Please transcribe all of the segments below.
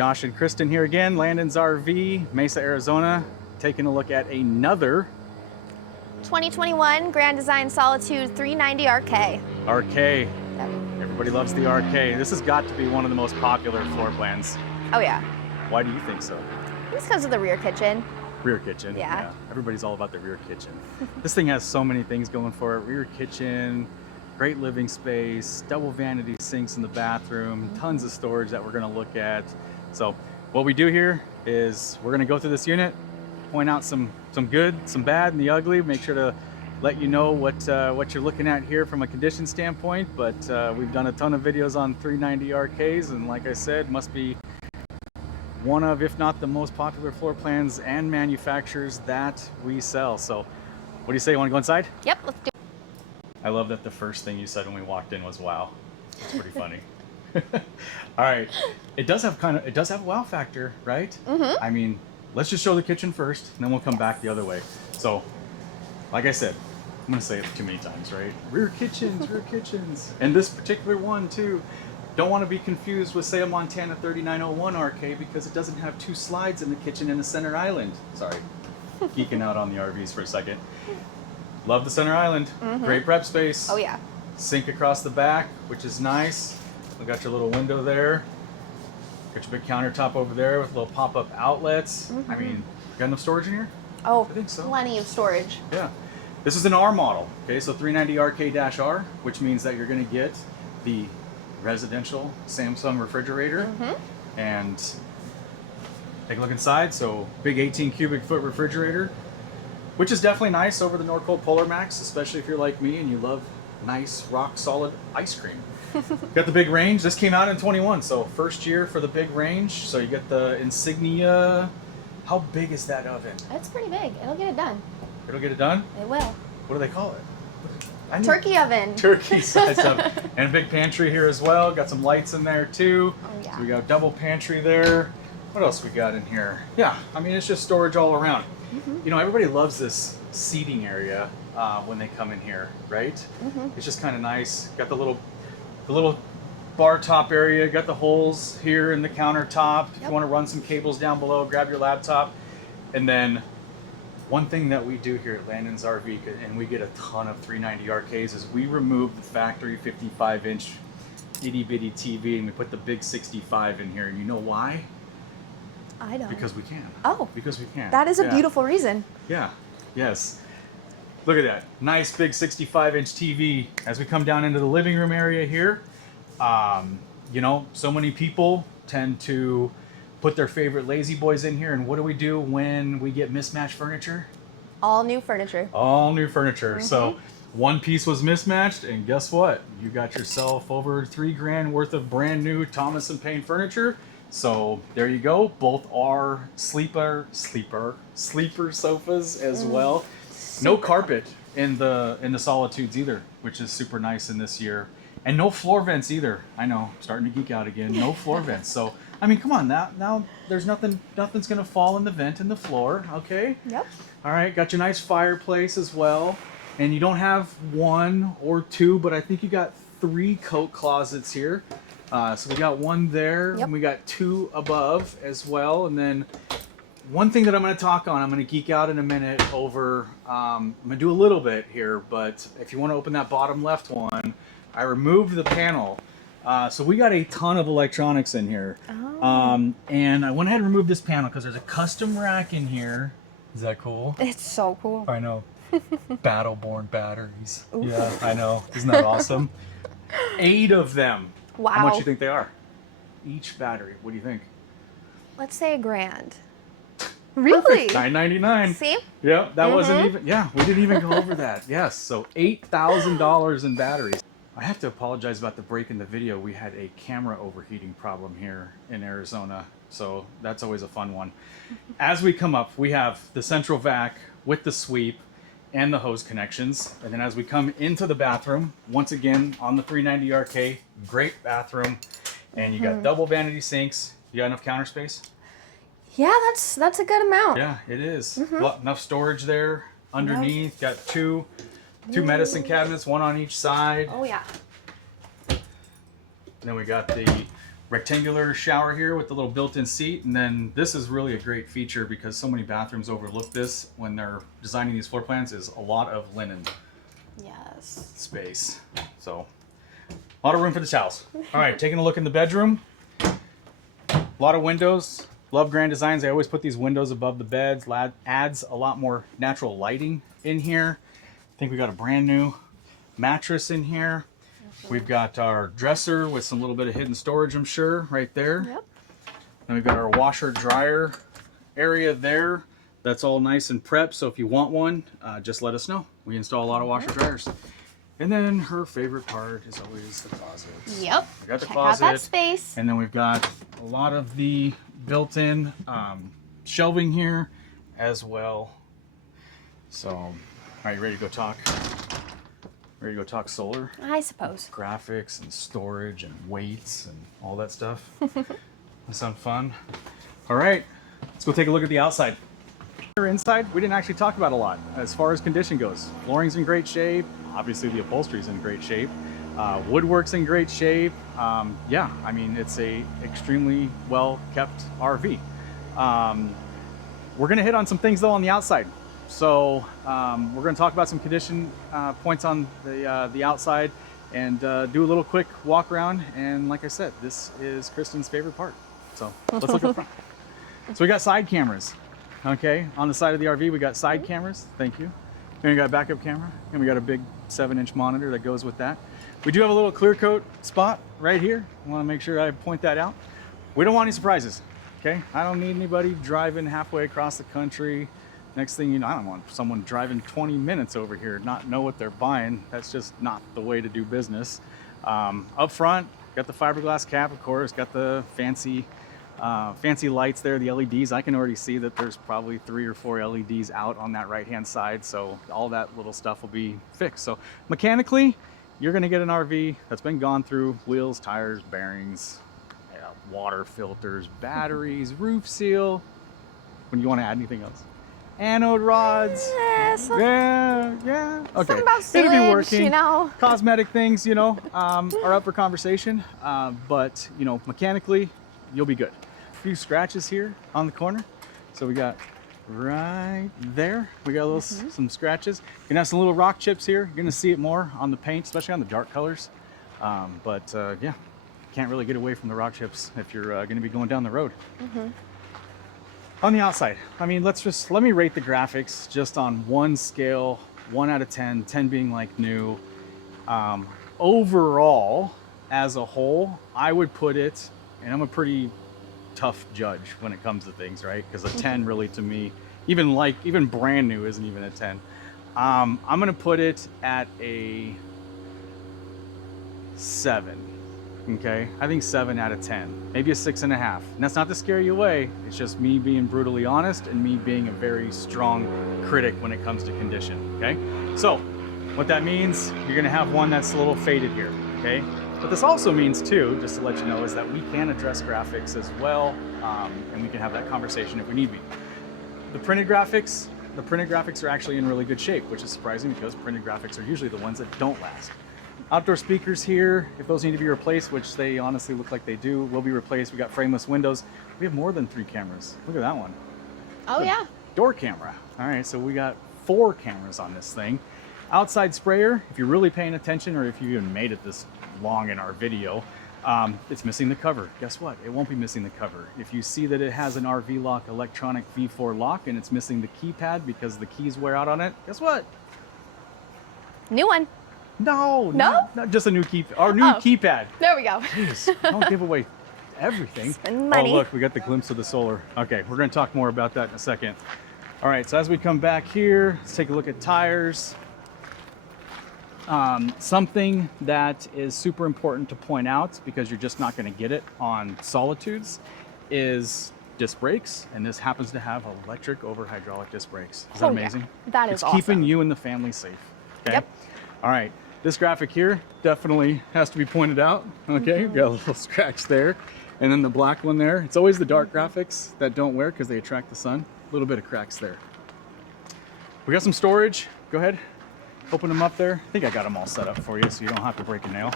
Josh and Kristen here again, Landon's RV, Mesa, Arizona, taking a look at another 2021 Grand Design Solitude 390 RK. RK. Yep. Everybody loves the RK. This has got to be one of the most popular floor plans. Oh yeah. Why do you think so? It's because of the rear kitchen. Rear kitchen. Yeah. Everybody's all about the rear kitchen. This thing has so many things going for it. Rear kitchen, great living space, double vanity sinks in the bathroom, tons of storage that we're going to look at. So what we do here is we're going to go through this unit, point out some good, some bad, and the ugly. Make sure to let you know what you're looking at here from a condition standpoint. But we've done a ton of videos on 390 RKs, and like I said, must be one of, if not the most popular floor plans and manufacturers that we sell. So what do you say? You want to go inside? Yep, let's do it. I love that the first thing you said when we walked in was wow. It's pretty funny. All right, it does have a wow factor, right? I mean, let's just show the kitchen first, and then we'll come back the other way. So, like I said, I'm gonna say it too many times, right? Rear kitchens, rear kitchens, and this particular one too. Don't want to be confused with, say, a Montana 3901 RK because it doesn't have two slides in the kitchen and a center island. Sorry, geeking out on the RVs for a second. Love the center island. Great prep space. Oh yeah. Sink across the back, which is nice. We got your little window there. Got your big countertop over there with little pop-up outlets. I mean, got enough storage in here? Oh, I think so. Plenty of storage. Yeah. This is an R model, okay? So 390RK-R, which means that you're gonna get the residential Samsung refrigerator. And take a look inside. So big 18 cubic foot refrigerator, which is definitely nice over the Norcold Polar Max, especially if you're like me and you love nice rock solid ice cream. Got the big range. This came out in 21, so first year for the big range. So you get the Insignia. How big is that oven? It's pretty big. It'll get it done. It'll get it done? It will. What do they call it? Turkey oven. Turkey size oven. And a big pantry here as well. Got some lights in there too. Oh yeah. So we got a double pantry there. What else we got in here? Yeah, I mean, it's just storage all around. You know, everybody loves this seating area when they come in here, right? It's just kind of nice. Got the little bar top area. Got the holes here in the countertop. If you want to run some cables down below, grab your laptop. And then one thing that we do here at Landon's RV, and we get a ton of 390 RKs, is we remove the factory 55-inch itty bitty TV and we put the big 65 in here. And you know why? I don't. Because we can. Oh. Because we can. That is a beautiful reason. Yeah. Yes. Look at that. Nice big 65-inch TV. As we come down into the living room area here, you know, so many people tend to put their favorite lazy boys in here. And what do we do when we get mismatched furniture? All new furniture. All new furniture. So one piece was mismatched, and guess what? You got yourself over $3,000 worth of brand new Thomas & Payne furniture. So there you go. Both are sleeper sofas as well. No carpet in the Solitudes either, which is super nice in this year. And no floor vents either. I know, starting to geek out again. No floor vents. So I mean, come on, now there's nothing's gonna fall in the vent in the floor, okay? Yep. All right, got your nice fireplace as well. And you don't have one or two, but I think you got 3 coat closets here. So we got one there, and we got 2 above as well. And then one thing that I'm going to talk on, I'm going to geek out in a minute over, I'm going to do a little bit here, but if you want to open that bottom left one, I removed the panel. So we got a ton of electronics in here. And I went ahead and removed this panel because there's a custom rack in here. Is that cool? It's so cool. I know. Battleborn batteries. Ooh. Yeah, I know. Isn't that awesome? 8 of them. Wow. How much do you think they are? Each battery. What do you think? Let's say $1,000. Really? $9.99. See? Yeah, that wasn't even. Yeah, we didn't even go over that. Yes, so $8,000 in batteries. I have to apologize about the break in the video. We had a camera overheating problem here in Arizona, so that's always a fun one. As we come up, we have the central vac with the sweep and the hose connections. And then as we come into the bathroom, once again on the 390 RK, great bathroom. And you got double vanity sinks. You got enough counter space? Yeah, that's a good amount. Yeah, it is. Enough storage there underneath. Got two medicine cabinets, one on each side. Oh yeah. Then we got the rectangular shower here with the little built-in seat. And then this is really a great feature because so many bathrooms overlook this when they're designing these floor plans, is a lot of linen Yes. space. So a lot of room for the towels. All right, taking a look in the bedroom. A lot of windows. Love Grand Designs. They always put these windows above the beds. Adds a lot more natural lighting in here. I think we got a brand new mattress in here. We've got our dresser with some little bit of hidden storage, I'm sure, right there. Yep. Then we've got our washer dryer area there. That's all nice and prepped. So if you want one, just let us know. We install a lot of washer dryers. And then her favorite part is always the closet. Yep. We got the Check closet. out that space. And then we've got a lot of the built-in shelving here as well. So, are you ready to go talk? Ready to go talk solar? I suppose. Graphics and storage and weights and all that stuff. That sound fun? All right, let's go take a look at the outside. Inside, we didn't actually talk about a lot as far as condition goes. Flooring's in great shape. Obviously, the upholstery's in great shape. Woodwork's in great shape. Yeah, I mean, it's a extremely well-kept RV. We're gonna hit on some things though on the outside. So we're gonna talk about some condition points on the outside and do a little quick walk around. And like I said, this is Kristen's favorite part. So let's look up front. So we got side cameras. Okay, on the side of the RV, we got side cameras. Thank you. And we got a backup camera, and we got a big 7-inch monitor that goes with that. We do have a little clear coat spot right here. I want to make sure I point that out. We don't want any surprises. Okay, I don't need anybody driving halfway across the country. Next thing you know, I don't want someone driving 20 minutes over here, not know what they're buying. That's just not the way to do business. Up front, got the fiberglass cap, of course, got the fancy lights there, the LEDs. I can already see that there's probably 3 or 4 LEDs out on that right-hand side, so all that little stuff will be fixed. So mechanically, you're gonna get an RV that's been gone through wheels, tires, bearings, water filters, batteries, roof seal. When you want to add anything else? Anode rods. Yeah. Okay. Something about It'll be sewage, working. you know. Cosmetic things, you know, are up for conversation. But you know, mechanically, you'll be good. A few scratches here on the corner. So we got right there. We got a little some scratches. You're gonna have some little rock chips here. You're gonna see it more on the paint, especially on the dark colors. Yeah, can't really get away from the rock chips if you're gonna be going down the road. On the outside, I mean, let me rate the graphics just on one scale, 1 out of 10, 10 being like new. Overall, as a whole, I would put it, and I'm a pretty tough judge when it comes to things, right? Because a 10 really to me, even brand new isn't even a 10. I'm gonna put it at a 7. Okay, I think 7 out of 10, maybe a 6.5. And that's not to scare you away. It's just me being brutally honest and me being a very strong critic when it comes to condition. Okay, so what that means, you're gonna have one that's a little faded here. Okay, but this also means too, just to let you know, is that we can address graphics as well, and we can have that conversation if we need be. The printed graphics are actually in really good shape, which is surprising because printed graphics are usually the ones that don't last. Outdoor speakers here, if those need to be replaced, which they honestly look like they do, will be replaced. We got frameless windows. We have more than 3 cameras. Look at that one. Oh, yeah. Door camera. All right, so we got 4 cameras on this thing. Outside sprayer, if you're really paying attention, or if you even made it this long in our video, it's missing the cover. Guess what? It won't be missing the cover. If you see that it has an RV lock electronic V4 lock and it's missing the keypad because the keys wear out on it, guess what? New one. No, No? not just a new keypad. There we go. Jeez, don't give away everything. Spend money. Oh, look, we got the glimpse of the solar. Okay, we're going to talk more about that in a second. All right, so as we come back here, let's take a look at tires. Something that is super important to point out, because you're just not going to get it on Solitudes, is disc brakes, and this happens to have electric over hydraulic disc brakes. Is that amazing? Yeah. That is it's awesome. keeping you and the family safe. Okay? Yep. All right. This graphic here definitely has to be pointed out. Okay, Got a little scratch there. And then the black one there. It's always the dark graphics that don't wear because they attract the sun. A little bit of cracks there. We got some storage. Go ahead. Open them up there. I think I got them all set up for you so you don't have to break a nail.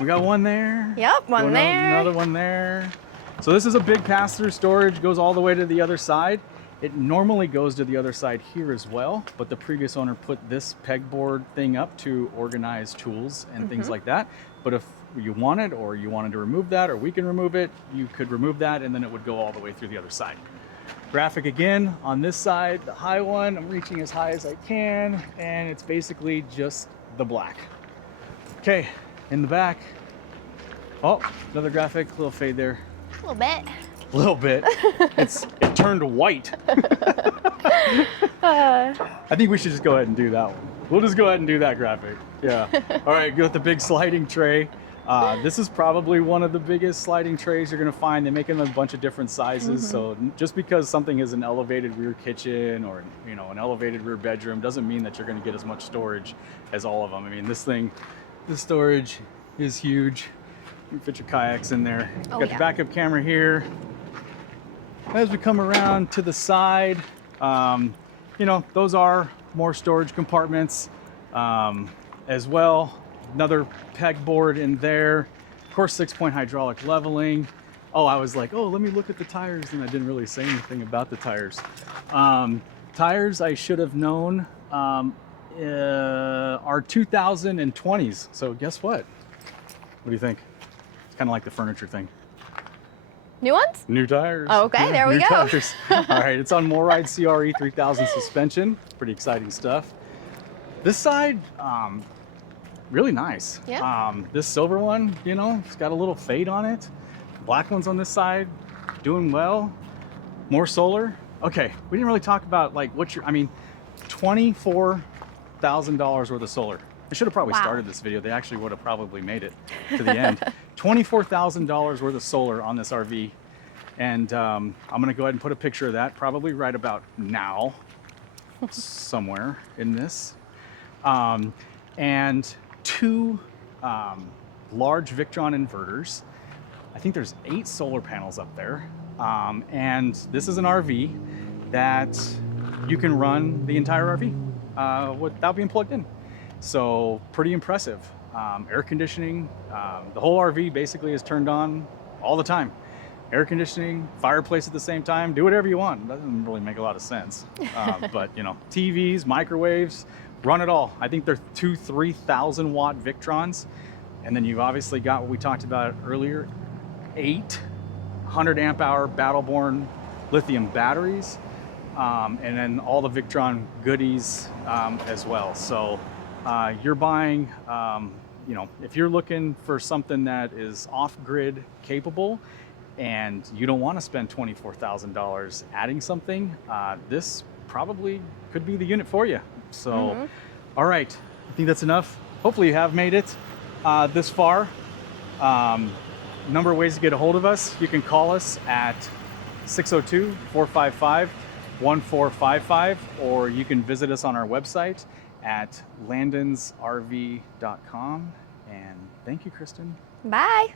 We got one there. Yep, one there. Another one there. So this is a big pass-through storage, goes all the way to the other side. It normally goes to the other side here as well, but the previous owner put this pegboard thing up to organize tools and things like that. But if you wanted, or you wanted to remove that, or we can remove it, you could remove that and then it would go all the way through the other side. Graphic again on this side, the high one, I'm reaching as high as I can, and it's basically just the black. Okay, in the back. Oh, another graphic, a little fade there. A little bit. A little bit. It turned white. I think we should just go ahead and do that one. We'll just go ahead and do that graphic. Yeah. All right, go with the big sliding tray. This is probably one of the biggest sliding trays you're gonna find. They make them in a bunch of different sizes. So just because something is an elevated rear kitchen or an elevated rear bedroom doesn't mean that you're gonna get as much storage as all of them. I mean, this storage is huge. You can fit your kayaks in there. Got the backup camera here. As we come around to the side, those are more storage compartments as well. Another pegboard in there. Of course, 6-point hydraulic leveling. Oh, I was like, oh, let me look at the tires, and I didn't really say anything about the tires. Tires I should have known are 2020s. So guess what? What do you think? It's kind of like the furniture thing. New ones? New tires. Oh, okay, there we New go. Tires. All right, it's on Moride CRE 3000 suspension. Pretty exciting stuff. This side, really nice. Yeah. This silver one, it's got a little fade on it. Black one's on this side, doing well. More solar. Okay, we didn't really talk about $24,000 worth of solar. I should have probably started this video. They actually would have probably made it to the end. $24,000 worth of solar on this RV. And I'm gonna go ahead and put a picture of that probably right about now, somewhere in this. And two large Victron inverters. I think there's 8 solar panels up there. And this is an RV that you can run the entire RV without being plugged in. So pretty impressive. Air conditioning, the whole RV basically is turned on all the time. Air conditioning, fireplace at the same time, do whatever you want. That doesn't really make a lot of sense. But TVs, microwaves, run it all. I think they're 3,000 watt Victrons. And then you've obviously got what we talked about earlier, 800 amp hour Battleborn lithium batteries. And then all the Victron goodies as well. So you're buying, if you're looking for something that is off-grid capable and you don't want to spend $24,000 adding something, this probably could be the unit for you. So, all right, I think that's enough. Hopefully you have made it this far. Number of ways to get a hold of us. You can call us at 602-455-1455, or you can visit us on our website at landonsrv.com. And thank you, Kristen. Bye.